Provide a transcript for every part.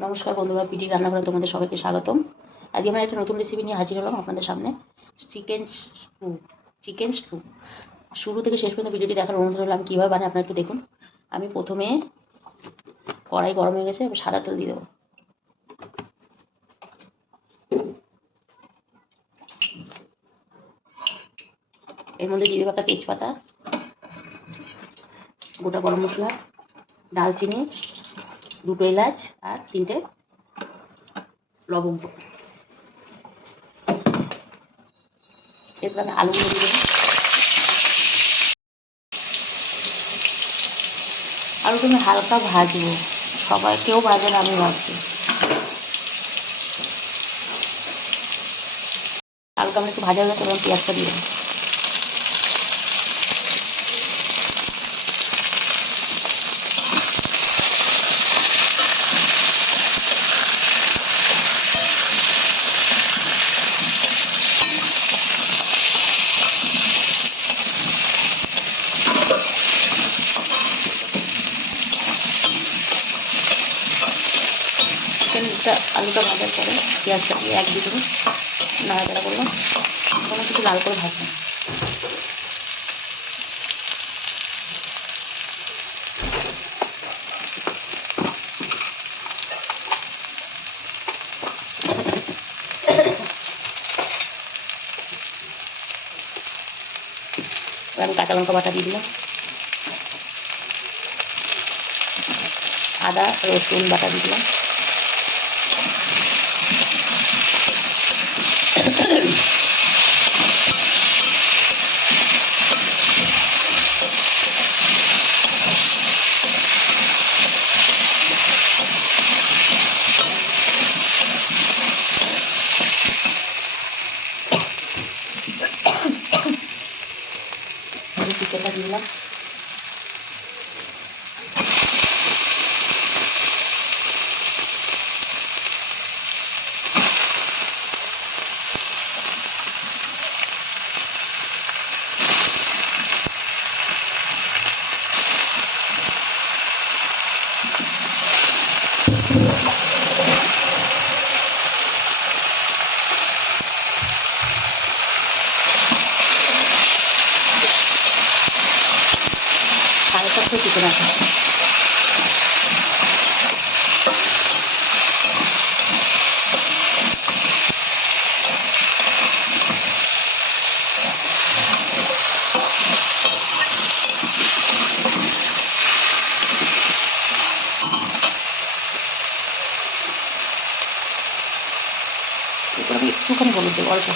নমস্কার বন্ধুরা, পিটি রান্নাঘরে তোমাদের সবাইকে স্বাগতম। আজকে আমরা একটা নতুন রেসিপি নিয়ে হাজির হলাম আপনাদের সামনে। Chicken stew. শুরু থেকে শেষ পর্যন্ত ভিডিওটি দেখার অনুরোধ রইল। আমি কীভাবে বানাই আপনারা একটু দেখুন। আমি প্রথমে কড়াই গরম হয়ে গেছে, সাদা তেল দিয়ে দেবো। এর মধ্যে দিয়ে দেবো একটা তেজপাতা, গোটা গরম মশলা, দালচিনি, দুটো এলাচ আর 3টে লবঙ্গ। এরপর আমি আলুগুলো দিয়ে দেবো। আলুটা আমি হালকা ভাজবো, সবাই কেউ ভাজে না, আমি ভাজছি। আলুটা আমরা একটু ভাজা হয়ে গেছে, এবং পেঁয়াজটা দিয়ে দেবো। আলুটা ভাজার পরে পেঁয়াজটা দিয়ে 1-2 মিনিট নাড়াচাড়া করলাম, কোনো কিছু লাল করে ভাজলাম। আমি কাঁচা লঙ্কা বাটা দিয়ে দিলাম, আদা রসুন বাটা দিয়ে দিলাম, চিকেনটা দিয়ে দিলাম। হালকা করে চিকেন আছে, এরপর আমি একটুখানি হলুদ দেবো, অল্প।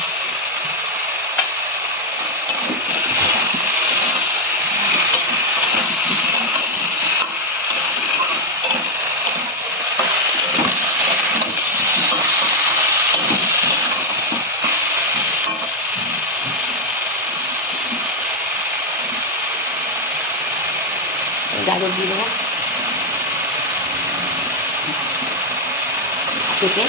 গাজর দিয়ে দেবো কেটে।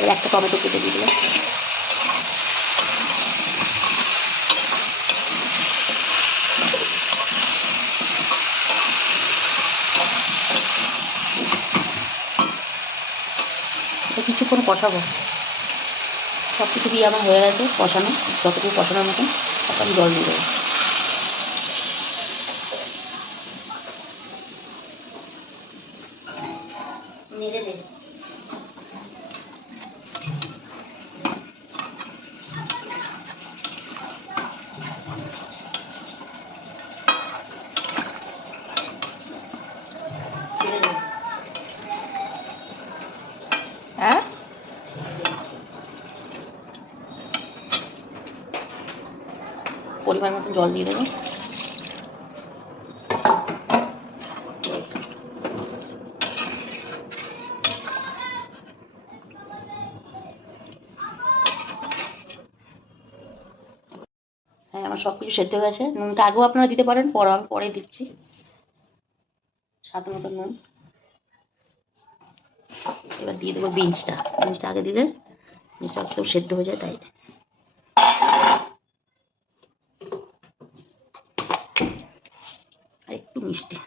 এবার একটা টমেটো কেটে দিয়ে দিলাম। কিছুক্ষণ কষাবো। সব কিছু দিয়ে আমার হয়ে গেছে কষানো, যতটুকু কষানোর মতন তারপর আমি জল দিয়ে দেবো। নেড়ে দেবো। হ্যাঁ, পরিমাণ মতো জল দিয়ে দেবো। হ্যাঁ, আমার সব কিছু সেদ্ধ হয়ে গেছে। নুনটা আগেও আপনারা দিতে পারেন, আমি পরে দিচ্ছি। স্বাদ মতো নুন। এবার দিয়ে দেবো বিনসটা। বিনসটা আগে দিলে বিনসটা একদম সেদ্ধ হয়ে যায়, তাই। আর একটু মিষ্টি।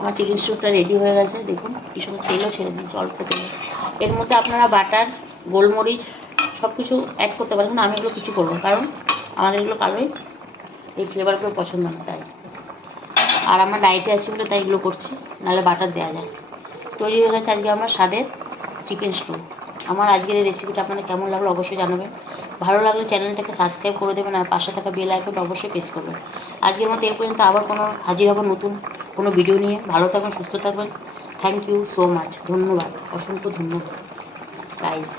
আমার চিকেন স্যুপটা রেডি হয়ে গেছে, দেখুন কি সুন্দর তেলও ছেড়ে দিয়েছে, অল্প তেলে। এর মধ্যে আপনারা বাটার, গোলমরিচ সব কিছু অ্যাড করতে পারেন, কিন্তু আমি এগুলো কিছু করবো, কারণ আমাদের এগুলো কালোই এই ফ্লেভারগুলো পছন্দ না, তাই। আর আমার ডায়েটে আছি বলে তাই এগুলো করছি, নাহলে বাটার দেওয়া যায়। তৈরি হয়ে গেছে আজকে আমার স্বাদের চিকেন স্টু। আমার আজকের এই রেসিপিটা আপনাদের কেমন লাগলো অবশ্যই জানাবেন। ভালো লাগলে চ্যানেলটাকে সাবস্ক্রাইব করে দেবেন, আর পাশে থাকা বেল আইকনটা অবশ্যই প্রেস করবেন। আজকের মতো এই পর্যন্ত, আবার হাজির হব নতুন কোনো ভিডিও নিয়ে। ভালো থাকবেন, সুস্থ থাকবেন। Thank you so much. ধন্যবাদ, অসংখ্য ধন্যবাদ গাইস।